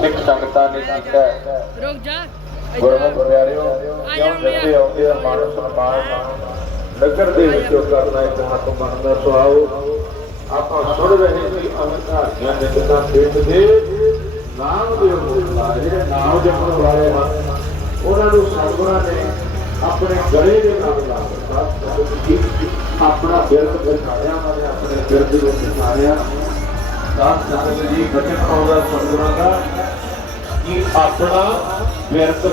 ਸਿੱਖ ਸੰਗਤਾਂ ਨੇ ਕੀਤਾ ਰੁਕ ਜਾ। ਗੁਰਮੁਖ ਪਿਆਰਿਓ ਕਿਉਂ ਜਿੱਤੇ ਆਉਂਦੇ ਆ। ਮਾਨ ਸਨਮਾਨ ਨਗਰ ਦੇ ਵਿੱਚੋਂ ਕਰਨਾ ਇੱਕ ਹੱਕ ਬਣਦਾ ਸੋ ਆਓ ਆਪਾਂ ਸੁਣ ਰਹੇ ਸੀ ਅਮਰਧਾਰੀਆਂ ਦੇ ਕਿਤਾ ਪਿੰਡ ਦੇ ਨਾਮ ਦੇ ਉਪਰ ਜਿਹੜੇ ਨਾਮ ਜਪਣ ਵਾਲੇ ਹਨ। ਉਹਨਾਂ ਨੂੰ ਸਤਿਗੁਰਾਂ ਨੇ ਆਪਣੇ ਗਲੇ ਦੇ ਨਾਲ ਲਾ ਦਿੱਤਾ। ਆਪਣਾ ਬਿਰਧ ਦਿਖਾਇਆ ਉਹਨਾਂ ਆਪਣੇ ਬਿਰਧ ਵਿੱਚ ਦਿਖਾਇਆ ਸਾਧ ਸੰਗਤ ਜੀ ਬਚਨ ਪਾਉਂਦਾ ਸਤਿਗੁਰਾਂ ਦਾ ਕਿ ਆਪਣਾ ਬਿਰਧ